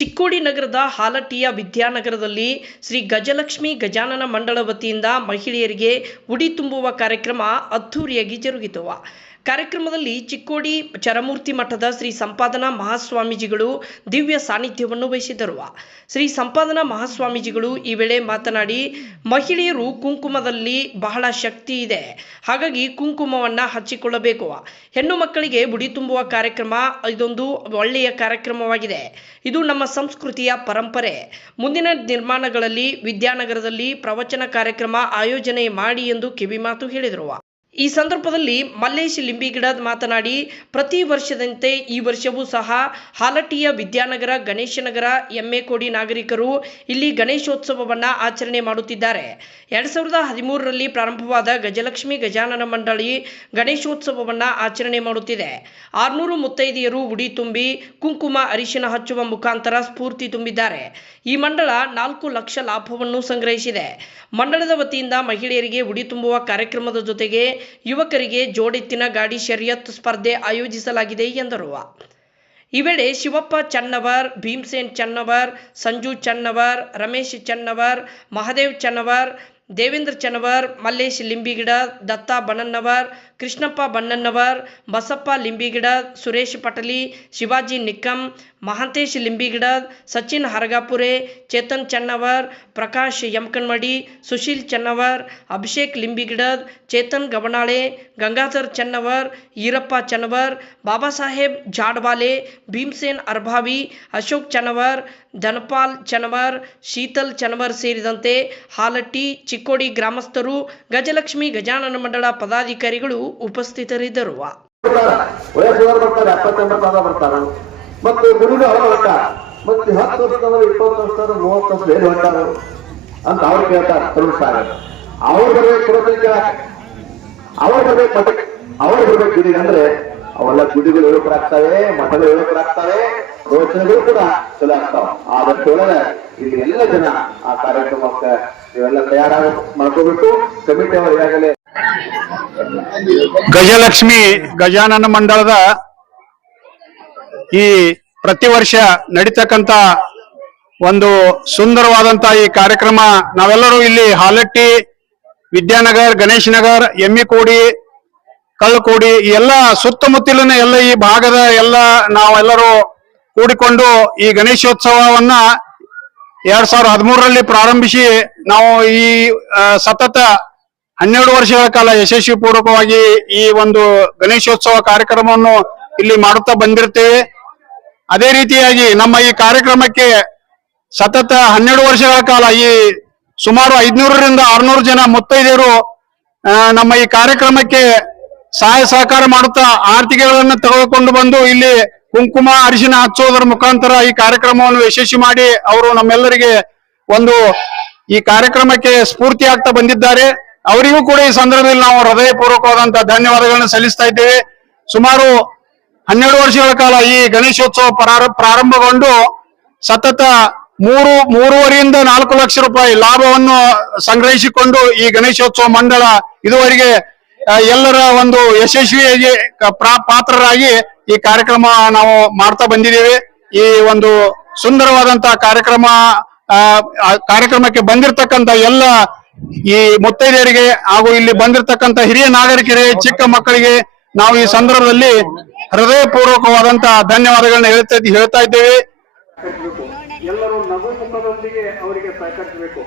ಚಿಕ್ಕೋಡಿ ನಗರದ ಹಾಲಟ್ಟಿಯ ವಿದ್ಯಾನಗರದಲ್ಲಿ ಶ್ರೀ ಗಜಲಕ್ಷ್ಮಿ ಗಜಾನನ ಮಂಡಳ ವತಿಯಿಂದ ಮಹಿಳೆಯರಿಗೆ ಉಡಿ ತುಂಬುವ ಕಾರ್ಯಕ್ರಮ ಅದ್ಧೂರಿಯಾಗಿ ಜರುಗಿತು. ಕಾರ್ಯಕ್ರಮದಲ್ಲಿ ಚಿಕ್ಕೋಡಿ ಚರಮೂರ್ತಿ ಮಠದ ಶ್ರೀ ಸಂಪಾದನಾ ಮಹಾಸ್ವಾಮೀಜಿಗಳು ದಿವ್ಯ ಸಾನ್ನಿಧ್ಯವನ್ನು ವಹಿಸಿದರು. ಶ್ರೀ ಸಂಪಾದನಾ ಮಹಾಸ್ವಾಮೀಜಿಗಳು ಈ ವೇಳೆ ಮಾತನಾಡಿ, ಮಹಿಳೆಯರು ಕುಂಕುಮದಲ್ಲಿ ಬಹಳ ಶಕ್ತಿ ಇದೆ, ಹಾಗಾಗಿ ಕುಂಕುಮವನ್ನು ಹಚ್ಚಿಕೊಳ್ಳಬೇಕು. ಹೆಣ್ಣು ಮಕ್ಕಳಿಗೆ ಉಡಿ ತುಂಬುವ ಕಾರ್ಯಕ್ರಮ ಇದೊಂದು ಒಳ್ಳೆಯ ಕಾರ್ಯಕ್ರಮವಾಗಿದೆ. ಇದು ನಮ್ಮ ಸಂಸ್ಕೃತಿಯ ಪರಂಪರೆ. ಮುಂದಿನ ನಿರ್ಮಾಣಗಳಲ್ಲಿ ವಿದ್ಯಾನಗರದಲ್ಲಿ ಪ್ರವಚನ ಕಾರ್ಯಕ್ರಮ ಆಯೋಜನೆ ಮಾಡಿ ಎಂದು ಕಿವಿಮಾತು ಹೇಳಿದರು. ಈ ಸಂದರ್ಭದಲ್ಲಿ ಮಲ್ಲೇಶ್ ಲಿಂಬಿಗಿಡದ್ ಮಾತನಾಡಿ, ಪ್ರತಿ ವರ್ಷದಂತೆ ಈ ವರ್ಷವೂ ಸಹ ಹಾಲಟ್ಟಿಯ ವಿದ್ಯಾನಗರ, ಗಣೇಶನಗರ, ಎಮ್ಮೆಕೋಡಿ ನಾಗರಿಕರು ಇಲ್ಲಿ ಗಣೇಶೋತ್ಸವವನ್ನು ಆಚರಣೆ ಮಾಡುತ್ತಿದ್ದಾರೆ. 2013ರಲ್ಲಿ ಪ್ರಾರಂಭವಾದ ಗಜಲಕ್ಷ್ಮಿ ಗಜಾನನ ಮಂಡಳಿ ಗಣೇಶೋತ್ಸವವನ್ನು ಆಚರಣೆ ಮಾಡುತ್ತಿದೆ. 600 ಮುತ್ತೈದೆಯರು ಉಡಿ ತುಂಬಿ ಕುಂಕುಮ ಅರಿಶಿನ ಹಚ್ಚುವ ಮುಖಾಂತರ ಸ್ಫೂರ್ತಿ ತುಂಬಿದ್ದಾರೆ. ಈ ಮಂಡಳ 4 ಲಕ್ಷ ಲಾಭವನ್ನು ಸಂಗ್ರಹಿಸಿದೆ. ಮಂಡಳದ ವತಿಯಿಂದ ಮಹಿಳೆಯರಿಗೆ ಉಡಿ ತುಂಬುವ ಕಾರ್ಯಕ್ರಮದ ಜೊತೆಗೆ ಯುವಕರಿಗೆ ಜೋಡೆತ್ತಿನ ಗಾಡಿ ಶರ್ಯತ್ ಸ್ಪರ್ಧೆ ಆಯೋಜಿಸಲಾಗಿದೆ ಎಂದರು. ಈ ವೇಳೆ ಶಿವಪ್ಪ ಚನ್ನವರ್, ಭೀಮಸೇನ್ ಚನ್ನವರ್, ಸಂಜು ಚನ್ನವರ್, ರಮೇಶ್ ಚನ್ನವರ್, ಮಹದೇವ್ ಚನ್ನವರ್, ದೇವೇಂದ್ರ ಚನ್ನವರ್, ಮಲ್ಲೇಶ್ ಲಿಂಬಿಗಿಡ, ದತ್ತ ಬಣನ್ನವರ್, ಕೃಷ್ಣಪ್ಪ ಬಣ್ಣನ್ನವರ್, ಬಸಪ್ಪ ಲಿಂಬಿಗಿಡ, ಸುರೇಶ್ ಪಟಲಿ, ಶಿವಾಜಿ ನಿಕ್ಕಂ, ಮಹಾಂತೇಶ್ ಲಿಂಬಿಗಿಡ, ಸಚಿನ್ ಹರಗಾಪುರೆ, ಚೇತನ್ ಚನ್ನವರ್, ಪ್ರಕಾಶ್ ಯಮಕನ್ಮಡಿ, ಸುಶೀಲ್ ಚನ್ನವರ್, ಅಭಿಷೇಕ್ ಲಿಂಬಿಗಿಡದ್, ಚೇತನ್ ಗವನಾಳೆ, ಗಂಗಾಧರ್ ಚನ್ನವರ್, ಈರಪ್ಪ ಚನ್ನವರ್, ಬಾಬಾ ಸಾಹೇಬ್ ಜಾಡವಾಲೆ, ಭೀಮಸೇನ್ ಅರ್ಭಾವಿ, ಅಶೋಕ್ ಚನ್ನವರ್, ಧನಪಾಲ್ ಚನ್ನವರ್, ಶೀತಲ್ ಚನ್ನವರ್ ಸೇರಿದಂತೆ ಹಾಲಟ್ಟಿ, ಚಿಕ್ಕೋಡಿ ಗ್ರಾಮಸ್ಥರು, ಗಜಲಕ್ಷ್ಮಿ ಗಜಾನನ ಮಂಡಳ ಪದಾಧಿಕಾರಿಗಳು ಉಪಸ್ಥಿತರಿದ್ದರು. ಮತ್ತೆ ಗುರುಗಳು ಅವರ ಹೊಟ್ಟ ಮತ್ತೆ 10 ವರ್ಷದವರು 20 ವರ್ಷದವರು 30 ವರ್ಷ ಏನು ಹೊಂಟಾರು ಅಂತ ಅವ್ರು ಕೇಳ್ತಾರೆ. ಅವ್ರು ಬರ್ಬೇಕು ಪುರಸಭೆ ಕೇಳಕ್ಕೆ, ಅವ್ರು ಬರ್ಬೇಕು ಮಠಕ್ಕೆ, ಅವ್ರು ಬರ್ಬೇಕು ಗುಡಿಗೆ ಅಂದ್ರೆ ಅವೆಲ್ಲ ಗುಡಿಗಳು ಯುವಕರಾಗ್ತವೆ, ಮಠಗಳು ಯುವಕರಾಗ್ತವೆ, ರೋಚನೆಗಳು ಕೂಡ ಚಲೋ ಆಗ್ತಾವ. ಆದಷ್ಟೊಳಗೆ ಇಲ್ಲಿ ಎಲ್ಲ ಜನ ಆ ಕಾರ್ಯಕ್ರಮಕ್ಕೆ ನೀವೆಲ್ಲ ತಯಾರಾಗ ಮಾಡ್ಕೋಬೇಕು. ಕಮಿಟಿ ಅವರು ಈಗಾಗಲೇ ಗಜಲಕ್ಷ್ಮಿ ಗಜಾನನ ಮಂಡಳದ ಈ ಪ್ರತಿ ವರ್ಷ ನಡೀತಕ್ಕಂತ ಒಂದು ಸುಂದರವಾದಂತ ಈ ಕಾರ್ಯಕ್ರಮ ನಾವೆಲ್ಲರೂ ಇಲ್ಲಿ ಹಾಲಟ್ಟಿ, ವಿದ್ಯಾನಗರ್, ಗಣೇಶ್ ನಗರ್, ಎಮ್ಮಿಕೋಡಿ, ಕಳ್ಳಕೋಡಿ ಈ ಎಲ್ಲ ಸುತ್ತಮುತ್ತಲಿನ ಎಲ್ಲ ಈ ಭಾಗದ ಎಲ್ಲ ನಾವೆಲ್ಲರೂ ಕೂಡಿಕೊಂಡು ಈ ಗಣೇಶೋತ್ಸವವನ್ನ 2013ರಲ್ಲಿ ಪ್ರಾರಂಭಿಸಿ ನಾವು ಈ ಸತತ 12 ವರ್ಷಗಳ ಕಾಲ ಯಶಸ್ವಿ ಪೂರ್ವಕವಾಗಿ ಈ ಒಂದು ಗಣೇಶೋತ್ಸವ ಕಾರ್ಯಕ್ರಮವನ್ನು ಇಲ್ಲಿ ಮಾಡುತ್ತಾ ಬಂದಿರ್ತೇವೆ. ಅದೇ ರೀತಿಯಾಗಿ ನಮ್ಮ ಈ ಕಾರ್ಯಕ್ರಮಕ್ಕೆ ಸತತ 12 ವರ್ಷಗಳ ಕಾಲ ಈ ಸುಮಾರು 500ರಿಂದ 600 ಜನ ಮುತ್ತೈದೆಯರು ನಮ್ಮ ಈ ಕಾರ್ಯಕ್ರಮಕ್ಕೆ ಸಹಾಯ ಸಹಕಾರ ಮಾಡುತ್ತಾ ಆರ್ಥಿಕಗಳನ್ನು ತೆಗೆದುಕೊಂಡು ಬಂದು ಇಲ್ಲಿ ಕುಂಕುಮ ಅರಿಶಿನ ಹಚ್ಚೋದರ ಮುಖಾಂತರ ಈ ಕಾರ್ಯಕ್ರಮವನ್ನು ಯಶಸ್ವಿ ಮಾಡಿ ಅವರು ನಮ್ಮೆಲ್ಲರಿಗೆ ಒಂದು ಈ ಕಾರ್ಯಕ್ರಮಕ್ಕೆ ಸ್ಫೂರ್ತಿ ಆಗ್ತಾ ಬಂದಿದ್ದಾರೆ. ಅವರಿಗೂ ಕೂಡ ಈ ಸಂದರ್ಭದಲ್ಲಿ ನಾವು ಹೃದಯಪೂರ್ವಕವಾದಂತಹ ಧನ್ಯವಾದಗಳನ್ನು ಸಲ್ಲಿಸ್ತಾ ಇದ್ದೇವೆ. ಸುಮಾರು 12 ವರ್ಷಗಳ ಕಾಲ ಈ ಗಣೇಶೋತ್ಸವ ಪ್ರಾರಂಭಗೊಂಡು ಸತತ 3.5ರಿಂದ 4 ಲಕ್ಷ ರೂಪಾಯಿ ಲಾಭವನ್ನು ಸಂಗ್ರಹಿಸಿಕೊಂಡು ಈ ಗಣೇಶೋತ್ಸವ ಮಂಡಳ ಇದುವರೆಗೆ ಎಲ್ಲರ ಒಂದು ಯಶಸ್ವಿಯಾಗಿ ಪಾತ್ರರಾಗಿ ಈ ಕಾರ್ಯಕ್ರಮ ನಾವು ಮಾಡ್ತಾ ಬಂದಿದ್ದೇವೆ. ಈ ಒಂದು ಸುಂದರವಾದಂತಹ ಕಾರ್ಯಕ್ರಮಕ್ಕೆ ಬಂದಿರತಕ್ಕಂತ ಎಲ್ಲ ಈ ಮುತ್ತೈದೆಯರಿಗೆ ಹಾಗೂ ಇಲ್ಲಿ ಬಂದಿರತಕ್ಕಂತ ಹಿರಿಯ ನಾಗರಿಕರಿಗೆ, ಚಿಕ್ಕ ಮಕ್ಕಳಿಗೆ ನಾವು ಈ ಸಂದರ್ಭದಲ್ಲಿ ಹೃದಯಪೂರ್ವಕವಾದಂತಹ ಧನ್ಯವಾದಗಳನ್ನ ಹೇಳ್ತಾ ಇದ್ದೇವೆ. ಎಲ್ಲರೂ ನಗು ಮುಖದೊಂದಿಗೆ ಅವರಿಗೆ ಸಹಕರಿಸಬೇಕು.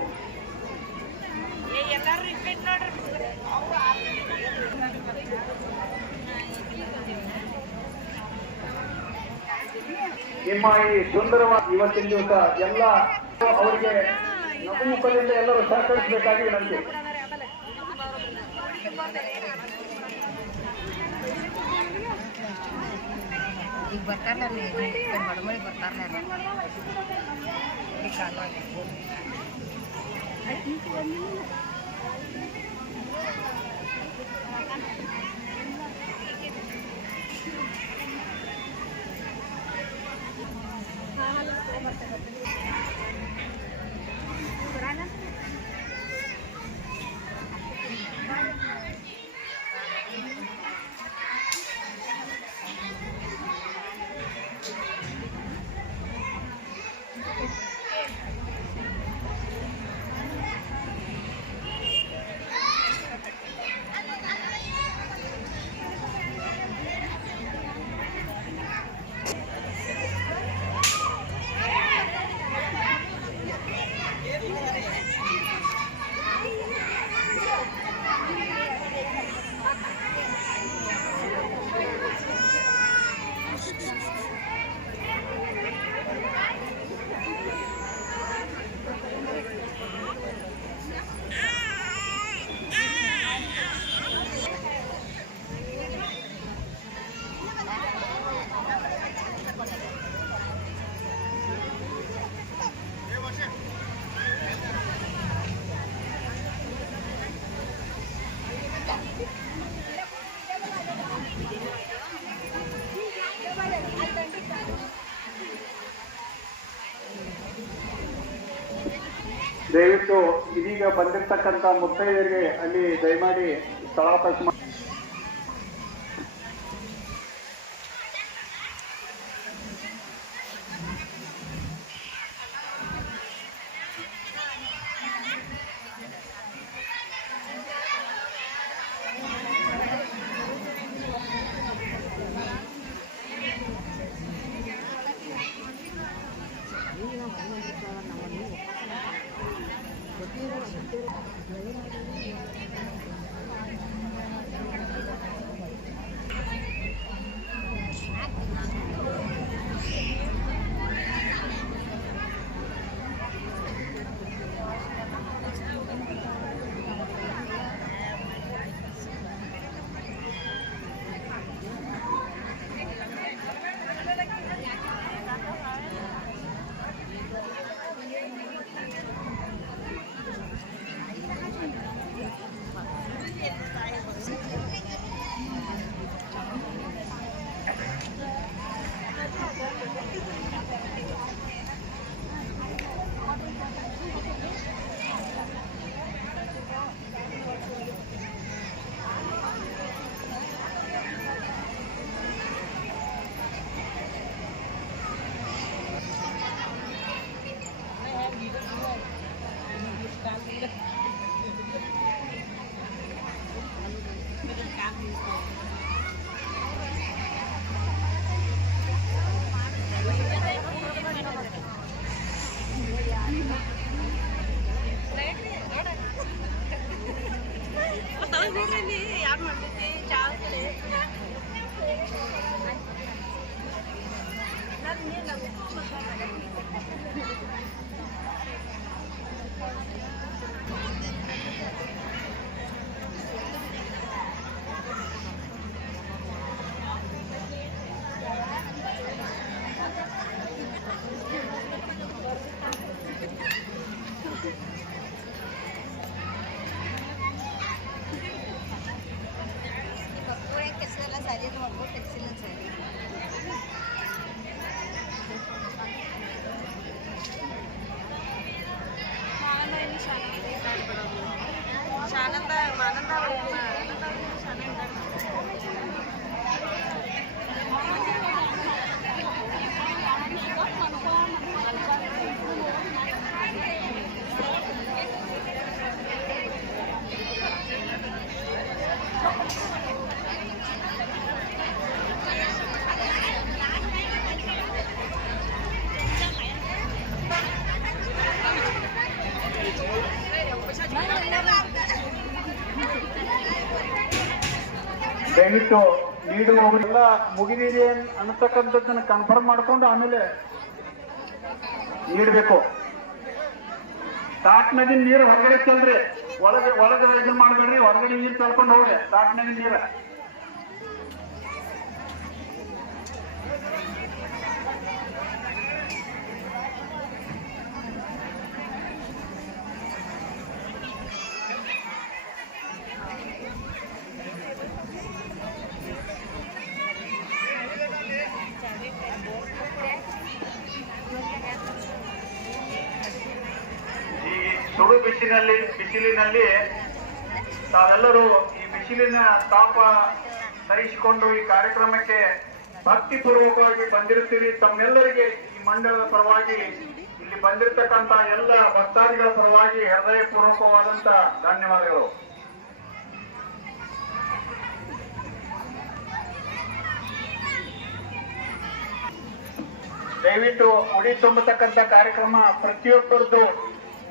ನಿಮ್ಮ ಈ ಸುಂದರವಾದ ಇವತ್ತಿನ ದಿವಸ ಎಲ್ಲ ಅವರಿಗೆ ನಗು ಮುಖದಿಂದ ಎಲ್ಲರೂ ಸಹಕರಿಸಬೇಕಾಗಿ ವಿನಂತಿ. ಈಗ ಬರ್ತಾರಲ್ಲ ಬಡಮಳಿ ಬರ್ತಾರಲ್ಲ ದಯವಿಟ್ಟು ಇದೀಗ ಬಂದಿರತಕ್ಕಂತ ಮುತ್ತೈದರಿಗೆ ಅಲ್ಲಿ ದಯಮಾಡಿ ಸ್ಥಳಾವಕಾಶ ಮಾಡಿ. ದಯವಿಟ್ಟು ನೀಡುವವರೆಲ್ಲ ಮುಗಿದಿದೆ ಅನ್ನತಕ್ಕಂಥದ್ದನ್ನ ಕನ್ಫರ್ಮ್ ಮಾಡ್ಕೊಂಡು ಆಮೇಲೆ ನೀಡಬೇಕು. ತಾಟ್ನಾಗಿನ ನೀರು ಹೊರಗಡೆ ಚೆಲ್ರಿ, ಒಳಗೆ ಇದನ್ನ ಮಾಡ್ಬೇಡ್ರಿ, ಹೊರಗಡೆ ನೀರು ಚೆಲ್ಕೊಂಡು ಹೋಗ್ರಿ ತಾಟ್ನಾಗಿನ ನೀರ. ಸುಡು ಬಿಸಿಲಿನಲ್ಲಿ ತಾವೆಲ್ಲರೂ ಈ ಬಿಸಿಲಿನ ತಾಪ ಸಹಿಸಿಕೊಂಡು ಈ ಕಾರ್ಯಕ್ರಮಕ್ಕೆ ಭಕ್ತಿಪೂರ್ವಕವಾಗಿ ಬಂದಿರ್ತೀರಿ. ತಮ್ಮೆಲ್ಲರಿಗೆ ಈ ಮಂಡಳದ ಪರವಾಗಿ, ಇಲ್ಲಿ ಬಂದಿರತಕ್ಕಂತ ಎಲ್ಲ ಭಕ್ತಾದಿಗಳ ಪರವಾಗಿ ಹೃದಯಪೂರ್ವಕವಾದಂತ ಧನ್ಯವಾದಗಳು. ದಯವಿಟ್ಟು ಉಡಿ ತುಂಬತಕ್ಕಂತ ಕಾರ್ಯಕ್ರಮ ಪ್ರತಿಯೊಬ್ಬರದ್ದು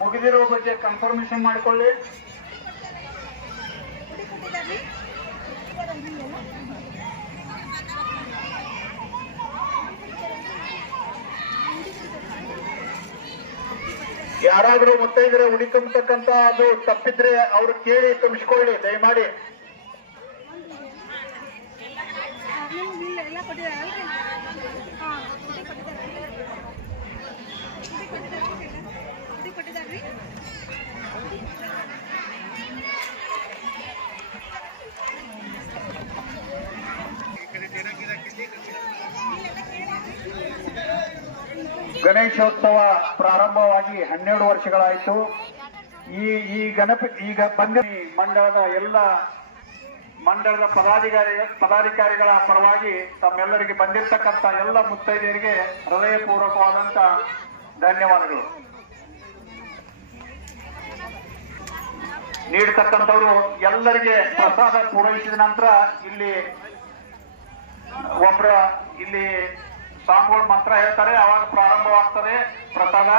ಮುಗಿದಿರೋ ಬಗ್ಗೆ ಕನ್ಫರ್ಮೇಶನ್ ಮಾಡಿಕೊಳ್ಳಿ. ಯಾರಾದ್ರೂ ಮುತ್ತೈದರೆ ಉಡಿ ತುಂಬತಕ್ಕಂತ ಅದು ತಪ್ಪಿದ್ರೆ ಅವ್ರು ಕೇಳಿ ತುಂಬಿಸ್ಕೊಳ್ಳಿ ದಯಮಾಡಿ. ಗಣೇಶೋತ್ಸವ ಪ್ರಾರಂಭವಾಗಿ 12 ವರ್ಷಗಳಾಯಿತು. ಈಗ ಬಂದ ಮಂಡಳದ ಎಲ್ಲ ಮಂಡಳದ ಪದಾಧಿಕಾರಿಗಳ ಪರವಾಗಿ ತಮ್ಮೆಲ್ಲರಿಗೆ ಬಂದಿರತಕ್ಕಂತ ಎಲ್ಲ ಮುತ್ತೈದೆಯರಿಗೆ ಹೃದಯಪೂರ್ವಕವಾದಂತ ಧನ್ಯವಾದಗಳು. ನೀಡತಕ್ಕಂಥವ್ರು ಎಲ್ಲರಿಗೆ ಪ್ರಸಾದ ಪೂರೈಸಿದ ನಂತರ ಇಲ್ಲಿ ಸ್ವಾಮಿಗಳು ಮಂತ್ರ ಹೇಳ್ತಾರೆ, ಅವಾಗ ಪ್ರಾರಂಭವಾಗ್ತದೆ ಪ್ರಸಾದ.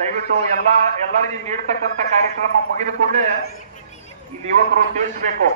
ದಯವಿಟ್ಟು ಎಲ್ಲರಿಗೂ ನೀಡತಕ್ಕಂಥ ಕಾರ್ಯಕ್ರಮ ಮುಗಿದ ಕೂಡಲೇ ಇಲ್ಲಿ ಯುವಕರು ತಿಳಿಸಬೇಕು.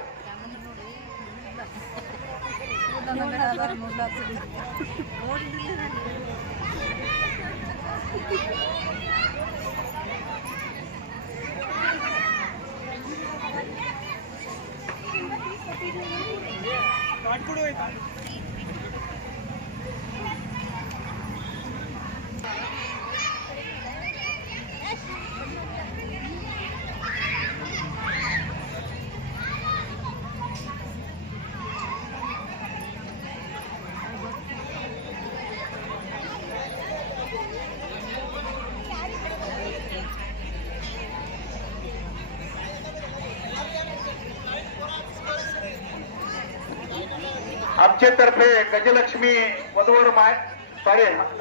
आमच्यातर्फे गजलक्ष्मी वधूवर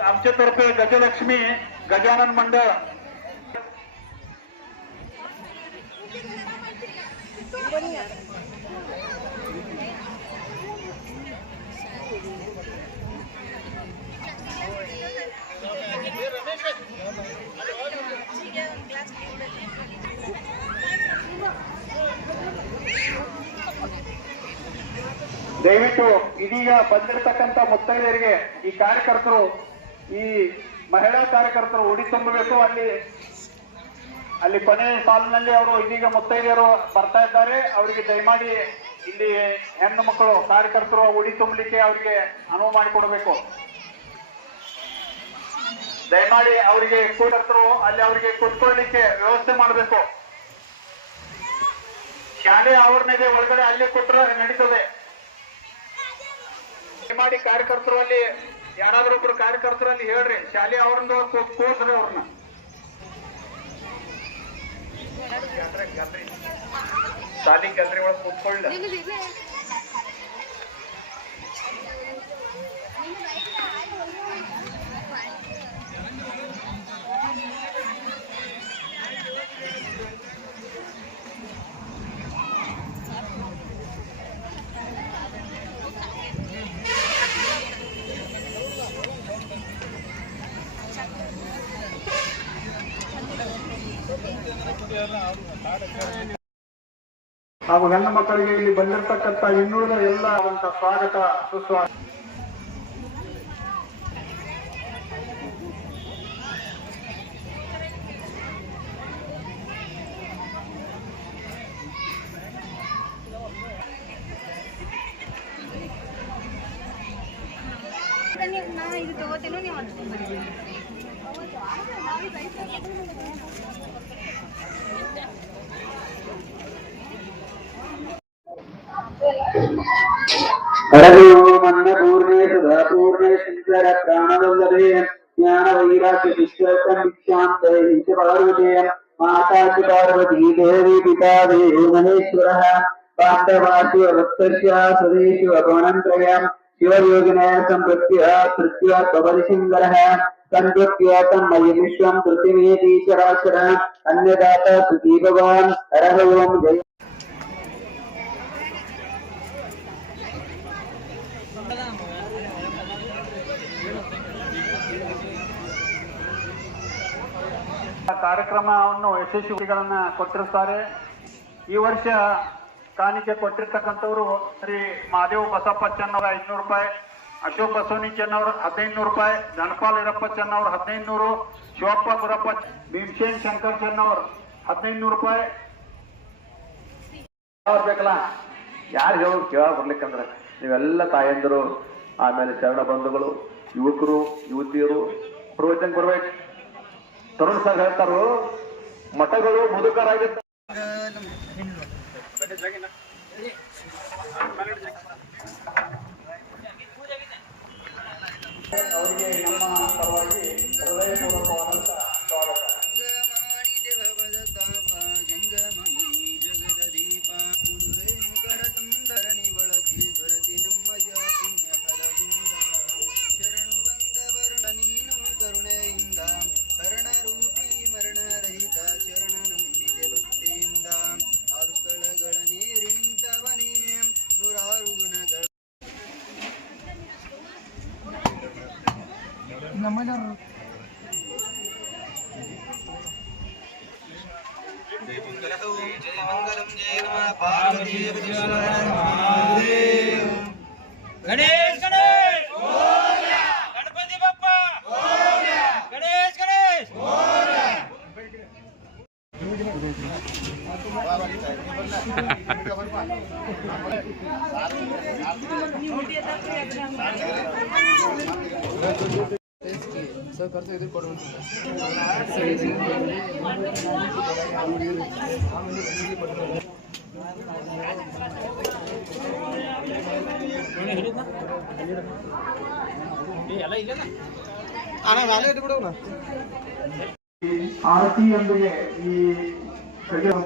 आमच्यातर्फे गजलक्ष्मी गजानन मंडळ ದಯವಿಟ್ಟು ಇದೀಗ ಬಂದಿರತಕ್ಕಂತ ಮುತ್ತೈದೆಯರಿಗೆ ಈ ಕಾರ್ಯಕರ್ತರು, ಈ ಮಹಿಳಾ ಕಾರ್ಯಕರ್ತರು ಉಡಿ ತುಂಬಬೇಕು. ಅಲ್ಲಿ ಕೊನೆ ಸಾಲಿನಲ್ಲಿ ಅವರು ಇದೀಗ ಮುತ್ತೈದೆಯರು ಬರ್ತಾ ಇದ್ದಾರೆ. ಅವರಿಗೆ ದಯಮಾಡಿ ಇಲ್ಲಿ ಹೆಣ್ಣು ಮಕ್ಕಳು ಕಾರ್ಯಕರ್ತರು ಉಡಿ ತುಂಬಲಿಕ್ಕೆ ಅವರಿಗೆ ಅನುವು ಮಾಡಿಕೊಡಬೇಕು. ದಯಮಾಡಿ ಅವರಿಗೆ ಕೂಡರ್ತರು ಅಲ್ಲಿ ಅವರಿಗೆ ಕೂತ್ಕೊಳ್ಳಿಕ್ಕೆ ವ್ಯವಸ್ಥೆ ಮಾಡಬೇಕು. ಶಾಲೆ ಆವರಣದ ಒಳಗಡೆ ಅಲ್ಲಿ ಕೊಟ್ಟರೆ ನಡೀತದೆ. ದಯಮಾಡಿ ಕಾರ್ಯಕರ್ತರು ಅಲ್ಲಿ ಯಾರಾದ್ರೂ ಒಬ್ರು ಕಾರ್ಯಕರ್ತರಲ್ಲಿ ಹೇಳ್ರಿ, ಶಾಲೆ ಅವ್ರನ್ನ ಕೂರ್ಸ್ರಿ, ಅವ್ರನ್ನ ಶಾಲಿ ಗಲ್ರಿ ಒಳಗೆ ಕೂತ್ಕೊಳ್ಳ. ಹಾಗೂ ಹೆಣ್ಣು ಮಕ್ಕಳಿಗೆ ಇಲ್ಲಿ ಬಂದಿರತಕ್ಕಂತ ಇನ್ನುಳಿದ ಎಲ್ಲ ಸ್ವಾಗತ ಸುಸ್ವಾಗತ. ಇದು ತಗೋತೇನೋ ನೀವು पूर्णे सदा पूर्णे शंकर प्राणवल्लभे ज्ञान वैराग्य विश्वान्ते पार्वती माता च पार्वती देवी पिता देवो महेश्वरः पाण्डवासु वत्सस्य स्वदेशु अपवनत्रयम् शिवयोगिनः सम्पत्य पृथ्व्या कबलिसिंहरः संकृत्य तन्मयि विश्वं पृथिवीति चराचर अन्यदाता सुखी भवान् हरः ओं जय. ಕಾರ್ಯಕ್ರಮವನ್ನು ಯಶಸ್ವಿಗಳನ್ನ ಕೊಟ್ಟಿರುತ್ತಾರೆ. ಈ ವರ್ಷ ಕಾಣಿಕೆ ಕೊಟ್ಟಿರ್ತಕ್ಕಂಥವ್ರು ಶ್ರೀ ಮಹಾದೇವ್ ಬಸಪ್ಪ ಚೆನ್ನವರ 500 ರೂಪಾಯಿ, ಅಶೋಕ್ ಬಸವನಿ ಚೆನ್ನವರು 1500 ರೂಪಾಯಿ, ಧನಪಾಲ್ ಈರಪ್ಪ ಚೆನ್ನವರು 1500, ಶಿವಪ್ಪ ಗುರಪ್ಪ, ಭೀಮಸೇನ್ ಶಂಕರ್ ಚೆನ್ನವರು 1500 ರೂಪಾಯಿ. ಬೇಕಲ್ಲ ಯಾರು ಹೇಳೋದು ಕೇಳ ಬರ್ಲಿಕ್ಕಂದ್ರೆ ನೀವೆಲ್ಲ ತಾಯಂದಿರು, ಆಮೇಲೆ ಶರಣ ಬಂಧುಗಳು, ಯುವಕರು ಯುವತಿಯರು ಪ್ರವಚನ ಬರ್ಬೇಕು. ತರುಣ್ ಸರ್ ಹೇಳ್ತಾರು, ಮಠಗಳು ಮುದುಕರಾಗಿರ್ತಾರೆ. ಅವರಿಗೆ ನಮ್ಮ ಪರವಾಗಿ ಹೃದಯಪೂರ್ವಕ गणेश गणेश गणपति बप्पा गणेश गणेश ಆರತಿಯೊಂದಿಗೆ ಈ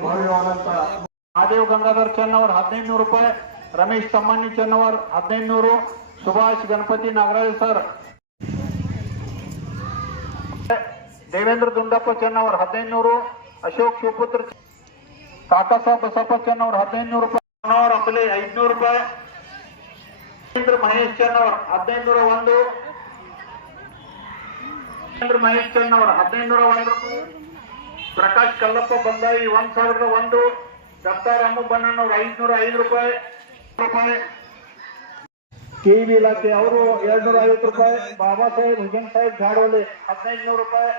ಭವ್ಯವಾದಂತ ಮಹಾದೇವ್ ಗಂಗಾಧರ್ ಚೆನ್ನವರ್ 1500 ರೂಪಾಯಿ, ರಮೇಶ್ ತಮ್ಮಣ್ಣಿ ಚೆನ್ನವರ್ 1500, ಸುಭಾಷ್ ಗಣಪತಿ ನಾಗರಾಜ್ ಸರ್, ದೇವೇಂದ್ರ ದುಂಡಪ್ಪ ಚೆನ್ನವರ್ 1500, ಅಶೋಕ್ ಶಿವಪುತ್ರ, ಕಾಕಾ ಸಾಬ್ ಬಸಪ್ಪ ಚೆನ್ನವರ್ 1500 ರೂಪಾಯಿ, ಅಂಬಲಿ 500 ರೂಪಾಯಿ, ಮಹೇಶ್ ಚೆನ್ನವರ್ 1501, ಮಹೇಶ್ ಚೆನ್ನವರ್ 1501 ರೂಪಾಯಿ, ಪ್ರಕಾಶ್ ಕಲ್ಲಪ್ಪ ಬಂದಾಯಿ 1001, ಡಾಕ್ಟರ್ ರಾಮು ಬಣ್ಣನವ್ರು 505 ರೂಪಾಯಿ, ಕೆವಿ ಇಲಾಖೆ ಅವರು 250 ರೂಪಾಯಿ, ಬಾಬಾ ಸಾಹೇಬ್ ಹುಸೇನ್ ಸಾಹೇಬ್ ಝಾಡೋಲಿ 1500 ರೂಪಾಯಿ,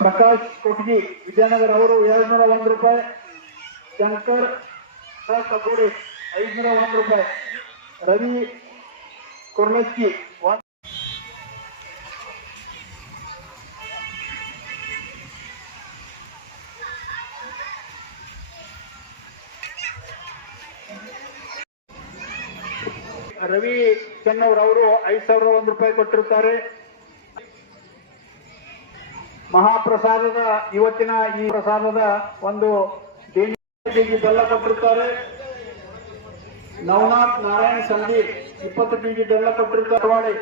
ಪ್ರಕಾಶ್ ಕೊಟ್ಗಿ ವಿಜಯನಗರ ಅವರು 201 ರೂಪಾಯಿ, ಶಂಕರ್ ಕಗೋಡಿ 501 ರೂಪಾಯಿ, ರವಿ ಕುರ್ಲಕ್ಕಿ ರವಿ ಚೆನ್ನವ್ರ ಅವರು 5001 ರೂಪಾಯಿ ಕೊಟ್ಟಿರುತ್ತಾರೆ. ಮಹಾಪ್ರಸಾದದ ಇವತ್ತಿನ ಈ ಪ್ರಸಾದದ ಒಂದು ದೇಣಿಗೆ ಬೆಲ್ಲ ಕೊಟ್ಟಿರುತ್ತಾರೆ. ನವನಾಥ್ ನಾರಾಯಣ್ ಸಂದೀಪ್ 20 ಕೆಜಿ ಬೆಲ್ಲ ಕೊಟ್ಟಿರುತ್ತಾರೆ.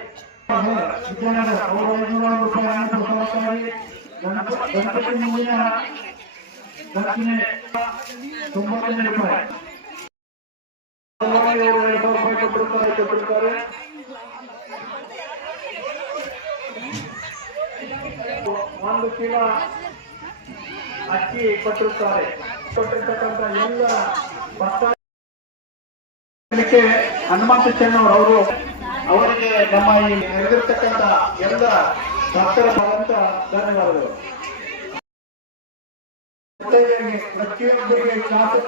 ವಿಜಯನಗರ ಅವರು 501 ರೂಪಾಯಿ, ಗಣಪತಿ ಮೂಲ ದಕ್ಷಿಣೆ 90 ರೂಪಾಯಿ, 2,000 ರೂಪಾಯಿ ಕೊಟ್ಟಿರುತ್ತಾರೆ. ಒಂದು ಕಿಲ ಅಕ್ಕಿ ಕೊಟ್ಟಿರುತ್ತಾರೆ. ಕೊಟ್ಟಿರ್ತಕ್ಕಂಥ ಎಲ್ಲ ಭಕ್ತ ಹನುಮಂತ ಚೆನ್ನವರು ಅವರು ಅವರಿಗೆ ನಮ್ಮ ಈ ನಡೆದಿರ್ತಕ್ಕಂಥ ಎಲ್ಲ ಭಕ್ತರ ಪರಂತ ಧನ್ಯವಾದಗಳು. ಪ್ರತಿಯೊಬ್ಬರಿಗೆ ಶಾಸಕ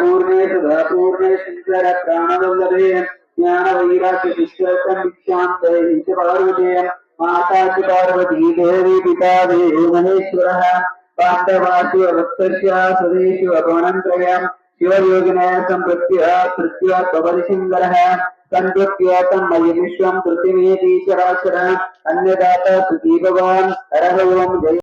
पूर्णे सदा पूर्णे शंकर प्राणवल्लभे ज्ञान वैराग्य शिष्य पार्वती माता च पार्वती देवी पिता देवो महेश्वरः पाण्डवासु वत्सस्य सदेषु अपवनत्रयम् शिवयोगिनः सम्पत्य कृत्य कबलिसिंहरः संकृत्य तन्मयि विश्वं पृथिवीति चराचर अन्यदाता सुखी भवान् हरः ओम् जय।